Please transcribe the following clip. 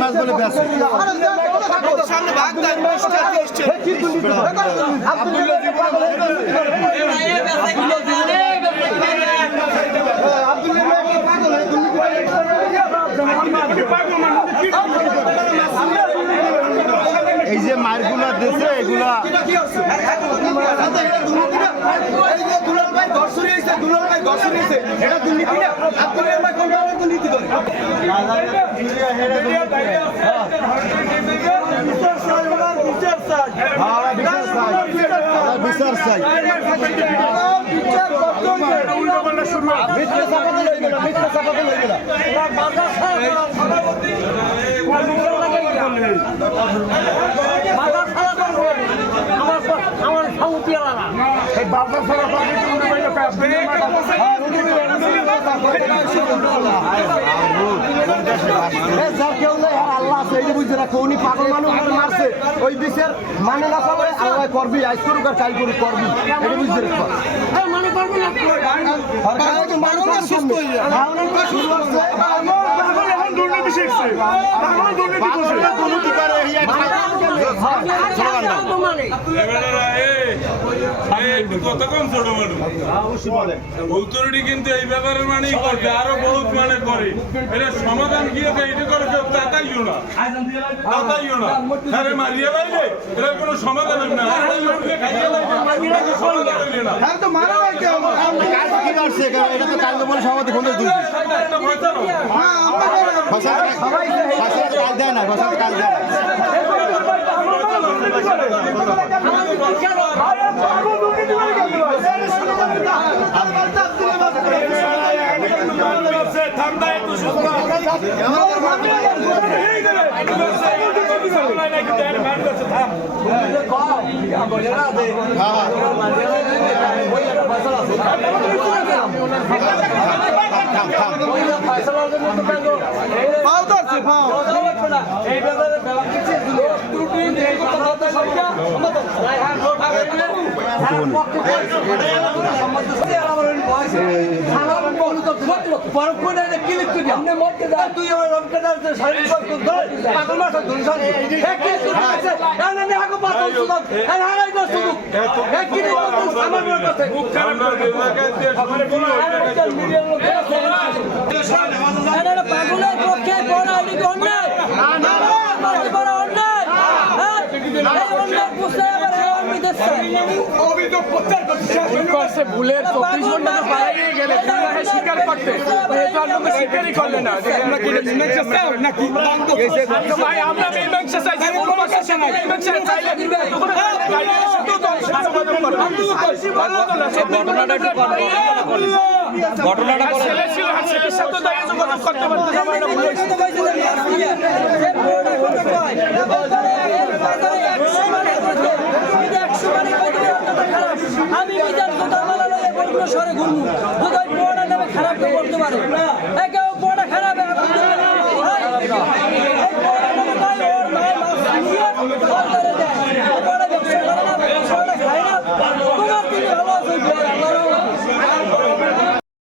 মাছ বলে বেঁচে সামনে ভাগ দেয় এই যে মারগুলা দিয়েছে এগুলা বিচার চাই পাগল মানুষ মারছে ওই বিষের মানে না পাবে আল্লাহ করবি আজ করুক আর কাল করুক করবি এটা বুঝতে কিন্তু এই ব্যাপারের মানেই করবে আরো বহুত মানে করে এটা সমাধান কি এটা করে তাতাইও না তাতাইও না আরে মারিয়া লাইলে এটা কোনো সমাধান না দেয় না কাল দেয় ভুলের 24 ঘন্টা পালিয়ে গেলে স্বীকার করতে স্বীকারই করলে না ভাই আমরা মীমাংসা চাইছি ঘটনাটা ছেলে ছিল ছেলের সাথে দাঁড়িয়ে যোগাযোগ করতে পারতে আমি বিচার সরে ঘুরবো যদি বড়টা নেবে খারাপ করতে পারে কেউ বড়টা খারাপ তোমার